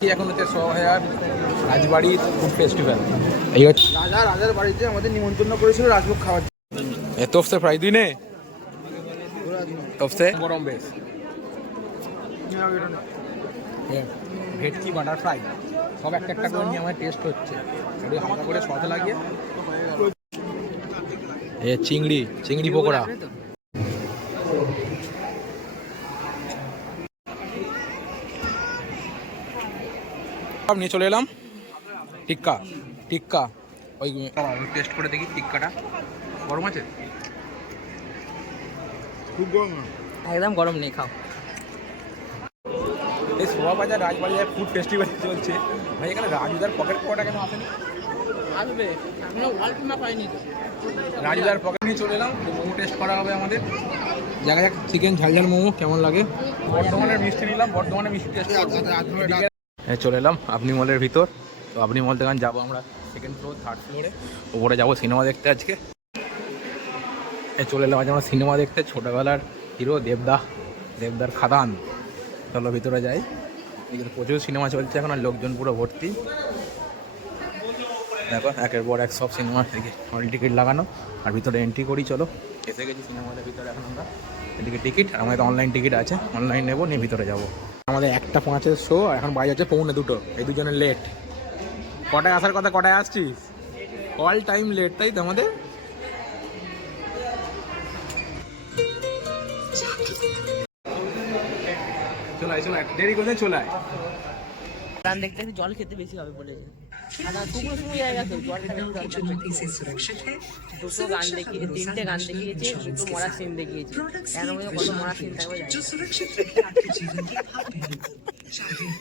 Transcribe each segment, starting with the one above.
এখন হচ্ছে সহায়ার রাজবাড়ির ফুড ফেস্টিভ্যাল এই রাজা রাজার বাড়িতে আমাদের নিমন্ত্রণ করেছিল রাজভোগ খাওয়ার এ তোফসে ফ্রাই দুই নে তোফসে গরম বেশ। ভেটকি বাটার ফ্রাই সব একটা একটা করে নিয়ে আমার টেস্ট হচ্ছে। একটু হালকা করে সস লাগিয়ে এ চিংড়ি চিংড়ি পকোড়া। নিয়ে চলে এলাম। টিক্কা টিক্কা। ওই টেস্ট করে দেখি টিক্কাটা। গরম আছে? খুব গরম একদম গরম নেই খাও। এই শোভাবাজার রাজবাড়ির ফুড ফেস্টিভ্যাল চলছে। ভাই এখানে রাজুদার পকেট পকোড়া কেন আসেনি? আসবে। পাইনি রাজুদার পকেট নিয়ে চলে এলাম। মোমো টেস্ট করা হবে আমাদের। দেখা যাক চিকেন ঝাল ঝাল মোমো কেমন লাগে। বর্ধমানের মিষ্টি নিলাম। বর্ধমানের মিষ্টি টেস্ট চলে এলাম আপনি মলের ভিতর। তো আপনি মল থেকে যাব আমরা সেকেন্ড ফ্লোর থার্ড ফ্লোরে উপরে যাব সিনেমা দেখতে আজকে। এ চলে এলাম আজ আমরা সিনেমা দেখতে। ছোটোবেলার হিরো দেবদা, দেবদার খাদান। চলো ভিতরে যাই। এখানে প্রচুর সিনেমা চলছে এখন, আর লোকজন পুরো ভর্তি। দেখো, একের পর এক সব সিনেমা থেকে হল টিকিট লাগানো। আর ভিতরে এন্ট্রি করি, চলো। এসে গেছি সিনেমার ভিতরে এখন আমরা। এদিকে টিকিট আমাদের অনলাইন টিকিট আছে। অনলাইন নেব, নিয়ে ভিতরে যাব। আমাদের একটা পাঁচের শো এখন বাজে হচ্ছে পৌনে দুটো। এই দুজনের লেট কটায় আসার কথা, কটায় আসছিস? অল টাইম লেট তাই তো আমাদের? চলে চলে দেরি করে চলে জল খেতে বেশি হবে বলেছে। দুটো গান দেখিয়ে তিনটে গান দেখিয়েছে দুটো মরা সিন দেখিয়েছে। এর কত মরা সিন থাকবে? জানি না।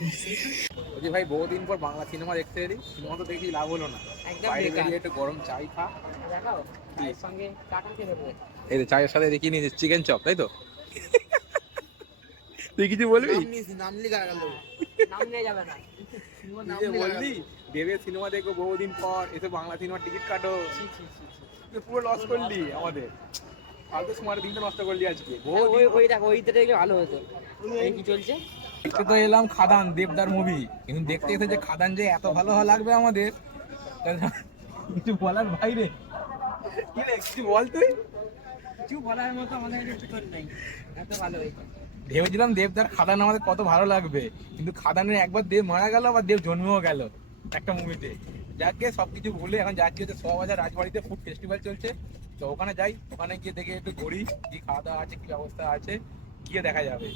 বলছি ভাই বহুদিন পর বাংলা সিনেমা দেখতে এলি। সিনেমা তো দেখি লাভ হলো না। একদম একটু গরম চাই খা। দেখাও চায়ের সঙ্গে কাটা খেয়ে নেব। এই চায়ের সাথে দেখিয়ে নিয়েছে চিকেন চপ তাই তো? তুই কিছু বলবি? নাম নাম নিয়ে যাবে না। যে বললি দেবের সিনেমা দেখব বহুদিন পর এসে বাংলা সিনেমার টিকিট কাটো। পুরো লস করলি আমাদের। ফালতু সময় দিনটা নষ্ট করলি আজকে। বহুদিন ওই ওই দেখ ভালো হতো। কি চলছে? দেখতে তো এলাম খাদান দেবদার মুভি কিন্তু দেখতে এসে যে খাদান যে এত ভালো লাগবে আমাদের কিছু বলার বাইরে। কি রে কিছু বল তুই। কিছু বলার মতো আমাদের কাছে নেই। এত ভালো হয়েছে। ভেবেছিলাম দেবদার খাদান আমাদের কত ভালো লাগবে। কিন্তু খাদানের একবার দেব মারা গেল, আবার দেব জন্মেও গেল একটা মুভিতে যাকে সবকিছু ভুলে এখন যাচ্ছি হচ্ছে সোয়াবাজার রাজবাড়িতে ফুড ফেস্টিভ্যাল চলছে। তো ওখানে যাই, ওখানে গিয়ে দেখে একটু ঘুরি, কি খাওয়া দাওয়া আছে, কি অবস্থা আছে, গিয়ে দেখা যাবে।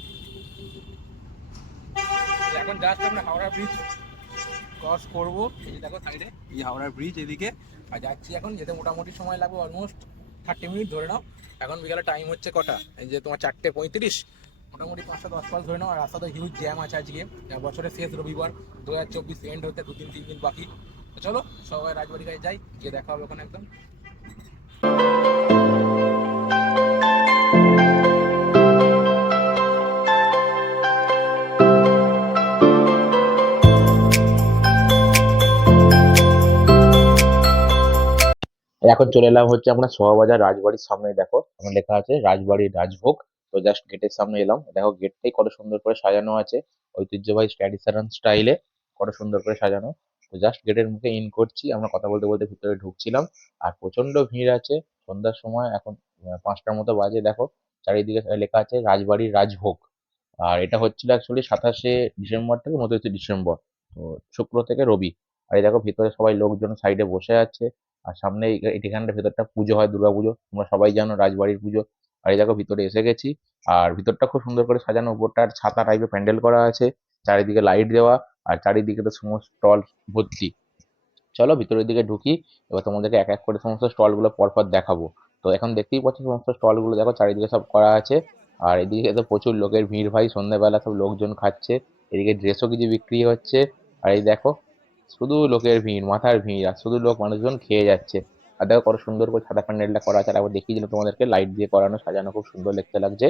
এখন জাস্ট আমরা হাওড়া ব্রিজ ক্রস করব, এই দেখো সাইডে এই হাওড়ার ব্রিজ এদিকে। আর যাচ্ছি এখন, যেতে মোটামুটি সময় লাগবে অলমোস্ট থার্টি মিনিট ধরে নাও। এখন বিকালে টাইম হচ্ছে কটা? এই যে তোমার চারটে পঁয়ত্রিশ মোটামুটি পাঁচটা দশ পাঁচ ধরে নাও, আর রাস্তাতে হিউজ জ্যাম আছে আজকে। বছরের শেষ রবিবার, দু হাজার চব্বিশ এন্ড হতে দু তিন তিন দিন বাকি। চলো, সবাই রাজবাড়ি গায়ে যাই, গিয়ে দেখা হবে ওখানে একদম। এখন চলে এলাম হচ্ছে আমরা সোহাবাজার রাজবাড়ির সামনে দেখো, আমার লেখা আছে রাজবাড়ির রাজভোগ। তো জাস্ট গেটের সামনে এলাম। দেখো গেটটাই কত সুন্দর করে সাজানো আছে। ঐতিহ্যবাহী ট্র্যাডিশনাল স্টাইলে কত সুন্দর করে সাজানো। তো জাস্ট গেটের মুখে ইন করছি। আমরা কথা বলতে বলতে ভিতরে ঢুকছিলাম। আর প্রচণ্ড ভিড় আছে। সন্ধ্যার সময় এখন পাঁচটার মতো বাজে। দেখো, চারিদিকে লেখা আছে রাজবাড়ির রাজভোগ। আর এটা হচ্ছিল অ্যাকচুয়ালি সাতাশে ডিসেম্বর থেকে উনত্রিশে ডিসেম্বর। তো শুক্র থেকে রবি। আর এই দেখো ভিতরে সবাই লোকজন সাইডে বসে আছে। আর সামনে এখানটার ভেতরটা পুজো হয় দুর্গা পুজো তোমরা সবাই জানো রাজবাড়ির পুজো। আর এই দেখো ভিতরে এসে গেছি। আর ভিতরটা খুব সুন্দর করে সাজানো, উপরটার ছাতা টাইপের প্যান্ডেল করা আছে, চারিদিকে লাইট দেওয়া, আর চারিদিকে তো সমস্ত স্টল ভর্তি। চলো ভিতরের দিকে ঢুকি, এবার তোমাদেরকে এক এক করে সমস্ত স্টলগুলো পরপর দেখাবো। তো এখন দেখতেই পাচ্ছ সমস্ত স্টলগুলো দেখো চারিদিকে সব করা আছে। আর এদিকে তো প্রচুর লোকের ভিড় ভাই, সন্ধ্যাবেলা সব লোকজন খাচ্ছে, এদিকে ড্রেসও কিছু বিক্রি হচ্ছে। আর এই দেখো, শুধু লোকের ভিড়, মাথার ভিড়, আর শুধু লোক মানুষজন খেয়ে যাচ্ছে। দেখো কত সুন্দর করে সাদা প্যান্ডেলটা করা আছে। একবার দেখিয়েছিলাম তোমাদেরকে লাইট দিয়ে করানো, সাজানো খুব সুন্দর দেখতে লাগছে।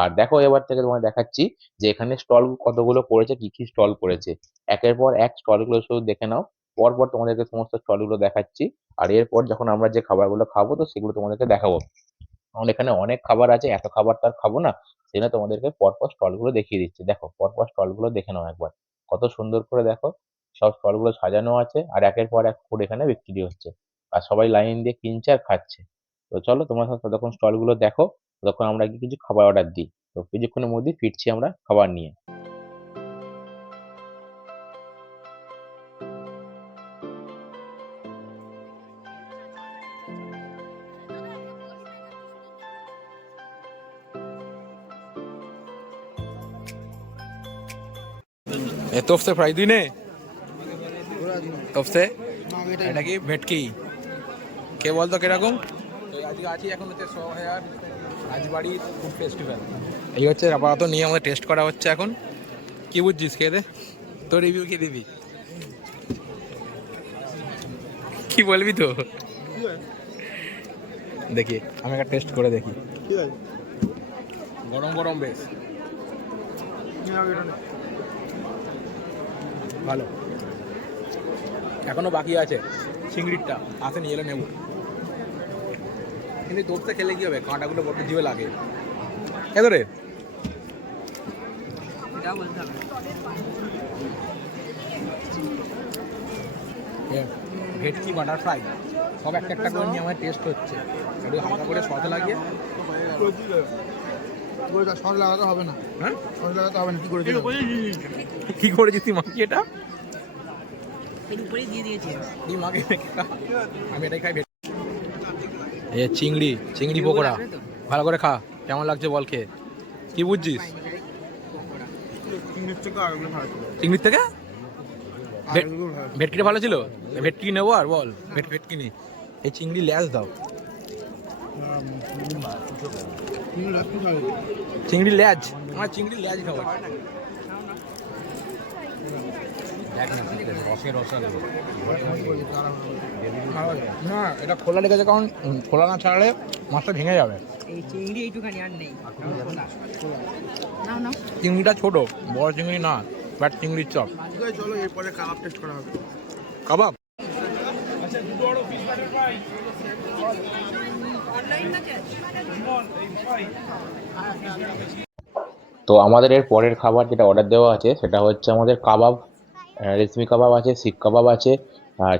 আর দেখো এবার থেকে তোমায় দেখাচ্ছি যে এখানে স্টল কতগুলো পড়েছে, কি কি স্টল পড়েছে। একের পর এক স্টলগুলো শুধু দেখে নাও, পরপর তোমাদেরকে সমস্ত স্টলগুলো দেখাচ্ছি। আর এরপর যখন আমরা যে খাবারগুলো খাব, তো সেগুলো তোমাদেরকে দেখাবো। কারণ এখানে অনেক খাবার আছে, এত খাবার তো আর খাব না। সেই জন্য তোমাদেরকে পরপর স্টলগুলো দেখিয়ে দিচ্ছি। দেখো, পরপর স্টলগুলো দেখে নাও একবার। কত সুন্দর করে দেখো, সব স্টলগুলো সাজানো আছে। আর একের পর এক ফুড এখানে বিক্রি হচ্ছে। আর সবাই লাইন দিয়ে কিনছে আর খাচ্ছে। তো চলো তোমার সাথে ততক্ষণ স্টলগুলো দেখো ততক্ষণ আমরা গিয়ে কিছু খাবার অর্ডার দিই। তো কিছুক্ষণের মধ্যেই ফিরছি আমরা খাবার নিয়ে। দিনে তোফসে না, এটা এটা কি ভেটকি? কে বলতো কীরকম? তো আজকে আছি এখন হচ্ছে রাজবাড়ি ফুড ফেস্টিভ্যাল। এই হচ্ছে আপাতত নিয়ে আমাদের টেস্ট করা হচ্ছে এখন। কি বুঝছিস খেয়ে দে তোর রিভিউ কি দিবি? কি বলবি তো? দেখি আমি একটা টেস্ট করে দেখি। আছে গরম গরম বেশ। ভালো। এখনও বাকি আছে। চিংড়িরটা আসে নিয়ে এলে নেব। কিন্তু তোরতে খেলে কি হবে? কাঁটাগুলো বড্ড জিভে লাগে। এত রে? ভেটকি বাটার ফ্রাই সব একটা একটা করে নিয়ে আমার টেস্ট হচ্ছে। একটু হালকা করে সতে লাগিয়ে। সস লাগাতে হবে না হ্যাঁ? সস লাগাতে হবে না কি করে কি করেছিস তুই মাখি এটা? দিয়ে দিয়েছি মাকে আমি এটাই খাই এ চিংড়ি চিংড়ি পকোড়া। ভালো করে খা কেমন লাগছে বল খেয়ে? কি বুঝছিস? চিংড়ির থেকে। ভেটকিটা ভালো ছিল। ভেটকি নেব আর বল ভেট ভেটকি নি। এই চিংড়ি ল্যাস দাও। চিংড়ি ল্যাজ আমার চিংড়ি ল্যাজ খাব দেখ না রসে রসা না এটা খোলা লেগেছে কারণ খোলা না ছাড়লে মাছটা ভেঙে যাবে। এই চিংড়ি এইটুখানি আর নেই। নাও নাও। চিংড়িটা ছোট বড় চিংড়ি না বাট চিংড়ির চপ। চলো এরপরে কাবাব টেস্ট করা হবে। কাবাব? তো আমাদের এর পরের খাবার যেটা অর্ডার দেওয়া আছে সেটা হচ্ছে আমাদের কাবাব রেশমি কাবাব আছে, শিক কাবাব আছে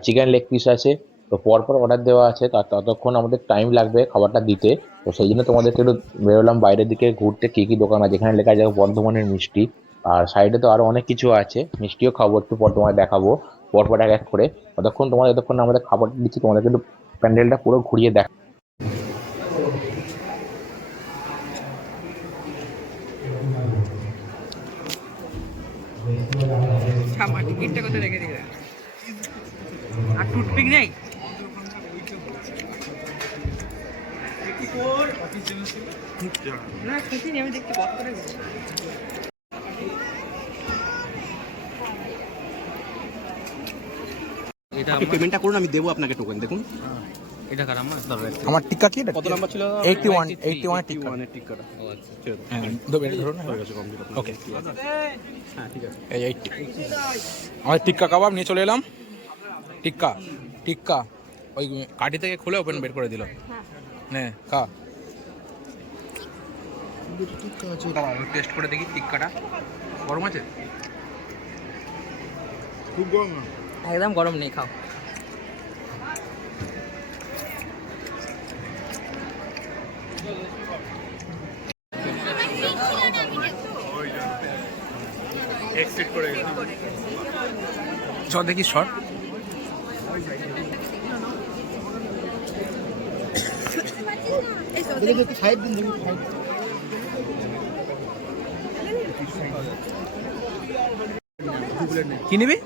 চিকেন লেগ পিস আছে। তো পরপর অর্ডার দেওয়া আছে তার ততক্ষণ আমাদের টাইম লাগবে খাবারটা দিতে। তো সেই জন্য তোমাদেরকে একটু বেরোলাম, বাইরের দিকে ঘুরতে কী কী দোকান আছে। এখানে লেখা আছে বর্ধমানের মিষ্টি। আর সাইডে তো আরও অনেক কিছু আছে। মিষ্টিও খাব, একটু পর তোমায় দেখাবো, পরপর এক এক করে। ততক্ষণ তোমাদের, যতক্ষণ আমাদের খাবারটা দিচ্ছি, তোমাদেরকে একটু প্যান্ডেলটা পুরো ঘুরিয়ে দেখ ছামা টিকিটটা কোথায় রেখে দিলে আর টুথপিক নেই? না খুশি নেই আমি দেখছি কত করে। আপনি পেমেন্টটা করুন আমি দেবো আপনাকে টোকেন দেখুন। এটা কার আমার? আমার টিক্কা কি এটা? কত নাম্বার ছিল? এইটটি ওয়ান এইটটি ওয়ান টিক্কা। টিকাটা ও আচ্ছা ঠিক আছে হ্যাঁ ধরো হয়ে গেছে কমপ্লিট ওকে হ্যাঁ ঠিক আছে। এই এইটটি আমাদের টিক্কা কাবাব নিয়ে চলে এলাম। টিক্কা টিক্কা। ওই কাঠি থেকে খুলে ওপেন বের করে দিল। নে খা। টেস্ট করে দেখি টিক্কাটা। গরম আছে? খুব গরম একদম গরম নেই খাও। চ দেখি শর্ট দেখি সাইড কি নিবি?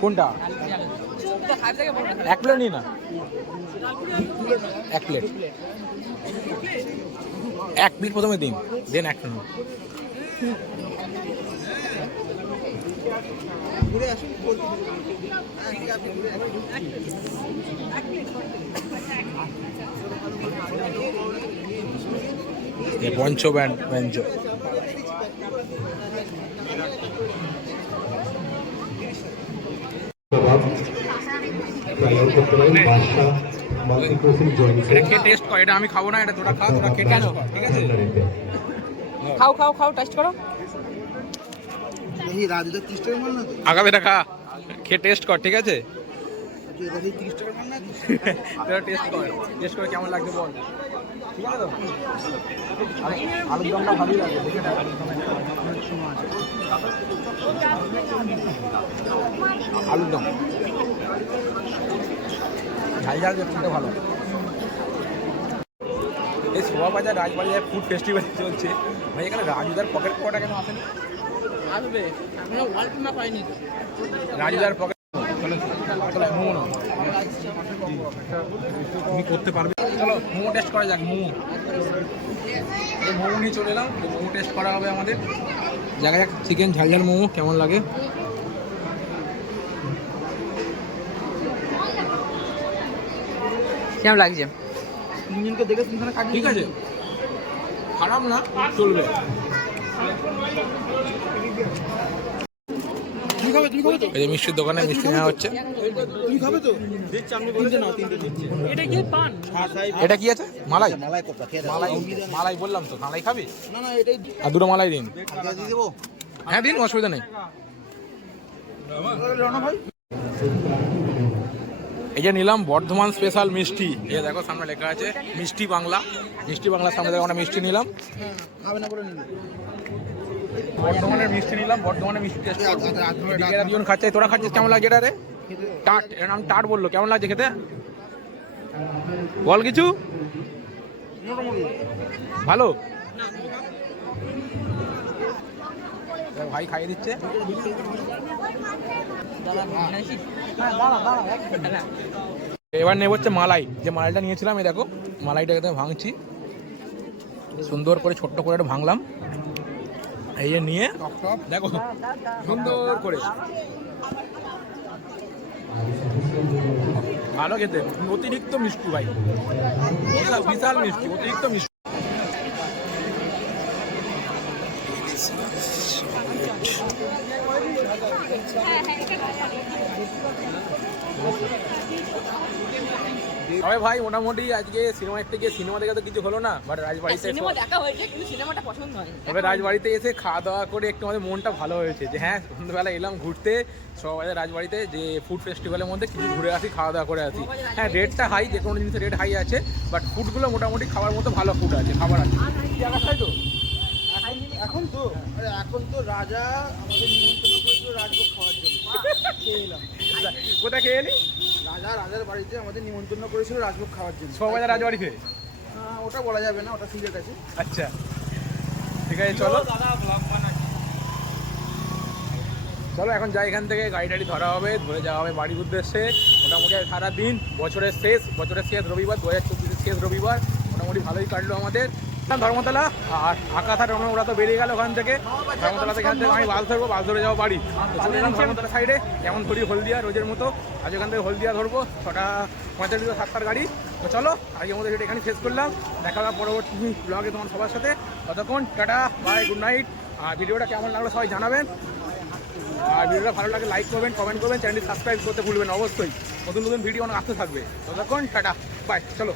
কোনটা? এক প্লেট নিই না? এক প্লেট এক প্লেট প্রথমে দিন দেন একটা নিন ঘুরে আসুন পঞ্চ ব্যান্ড ব্যঞ্জ টেস্ট কর এটা আমি খাব না এটা তোরা খা তোরা খেয়ে ঠিক আছে? খাও খাও খাও টেস্ট করো। আগামী টাকা খেয়ে টেস্ট কর ঠিক আছে? টেস্ট কর টেস্ট করে কেমন লাগছে বল। ঠিক আছে তো? আলু- আলুর দমটা ভালোই লাগে আলুর দম ঝাল ঝাল ভালো। এই শোভাবাজার রাজবাড়িয়ার ফুড ফেস্টিভ্যাল চলছে। ভাই এখানে রাজুদার পকেট কোয়াটা কেন আসেনি? আসবে। ম্যাপ পাইনি তো। রাজুদার পকেট। তুমি করতে পারবে। চলো মোমো টেস্ট করা যাক মোমো। এই মোমো নিয়ে চলে এলাম। মোমো টেস্ট করা হবে আমাদের। দেখা যাক চিকেন ঝাল ঝাল মোমো কেমন লাগে। কেমন লাগছে? তিনজনকে দেখে তিনখানে কাটিয়ে ঠিক আছে। খারাপ না চলবে। এই মিষ্টির দোকানে মিষ্টি নেওয়া হচ্ছে। তুমি খাবে তো? দিচ্ছি আপনি বলেছে না তিনটে দিচ্ছি। এটা কি পান? এটা কি আছে? মালাই। মালাই কোথা মালাই মালাই বললাম তো মালাই খাবি? না না এটাই আর দুটো মালাই দিন। দেবো। হ্যাঁ দিন অসুবিধা নেই। ভাই? এই যে নিলাম বর্ধমান স্পেশাল মিষ্টি। এই দেখো, সামনে লেখা আছে মিষ্টি বাংলা। মিষ্টি বাংলার সামনে দেখো মিষ্টি নিলাম। বর্ধমানের মিষ্টি নিলাম, বর্ধমানের মিষ্টি টেস্ট দুজন খাচ্ছে, তোরা খাচ্ছিস, কেমন লাগছে এটা রে? টাট, এর নাম টাট বলল, কেমন লাগছে খেতে? বল কিছু? ভালো? ভাই খাইয়ে দিচ্ছে। এবার নেব হচ্ছে মালাই। যে মালাইটা নিয়েছিলাম এই দেখো মালাইটাকে তো ভাঙছি। সুন্দর করে ছোট্ট করে একটু ভাঙলাম। এই যে নিয়ে দেখো সুন্দর করে। ভালো খেতে। অতিরিক্ত মিষ্টি ভাই। বিশাল- বিশাল মিষ্টি অতিরিক্ত মিষ্টি। তবে ভাই মোটামুটি আজকে সিনেমা দেখতে গিয়ে সিনেমা দেখে তো কিছু হলো না বাট রাজবাড়িতে সিনেমা দেখা হয়েছে কিন্তু সিনেমাটা পছন্দ হয় তবে রাজবাড়িতে এসে খাওয়া দাওয়া করে একটু আমাদের মনটা ভালো হয়েছে যে হ্যাঁ সন্ধ্যেবেলা এলাম ঘুরতে সবাই রাজবাড়িতে যে ফুড ফেস্টিভ্যালের মধ্যে কিছু ঘুরে আসি খাওয়া দাওয়া করে আসি। হ্যাঁ রেটটা হাই যে কোনো জিনিসের রেট হাই আছে বাট ফুডগুলো মোটামুটি খাওয়ার মতো ভালো ফুড আছে খাবার আছে। তাই তো? এখন তো আরে এখন তো রাজা আমাদের নিমন্ত্রণ করেছিল রাজভোগ খাওয়ার জন্য। কোথায় খেয়ে এলি? রাজা রাজার বাড়িতে আমাদের নিমন্ত্রণ করেছিল রাজভোগ খাওয়ার জন্য। সবাই রাজবাড়িতে ওটা বলা যাবে না ওটা সিলেট আছে। আচ্ছা। ঠিক আছে চলো। চলো এখন যাই এখান থেকে গাড়ি টাড়ি ধরা হবে ধরে যাওয়া হবে বাড়ির উদ্দেশ্যে। মোটামুটি আর সারা দিন বছরের শেষ বছরের শেষ রবিবার দু হাজার চব্বিশের শেষ রবিবার। মোটামুটি ভালোই কাটলো আমাদের। ধর্মতলা, আর আকাশা রমনা ওরা তো বেরিয়ে গেল ওখান থেকে। ধর্মতলা থেকে আমি বাস ধরবো, বাস ধরে যাব বাড়ি। চলে এলাম ধর্মতলা সাইডে যেমন ধরি হলদিয়া রোজের মতো। আজ ওখান থেকে হলদিয়া ধরবো, ছটা পঁয়তাল্লিশ সাতটার গাড়ি। তো চলো, আজকের মধ্যে সেটা এখানে শেষ করলাম। দেখা হবে পরবর্তী ব্লগে তোমার সবার সাথে। ততক্ষণ টাটা বাই গুড নাইট আর ভিডিওটা কেমন লাগল সবাই জানাবেন। আর ভিডিওটা ভালো লাগে লাইক করবেন কমেন্ট করবেন চ্যানেলটি সাবস্ক্রাইব করতে ভুলবেন অবশ্যই। নতুন নতুন ভিডিও অনেক আসতে থাকবে। ততক্ষণ টাটা বাই চলো।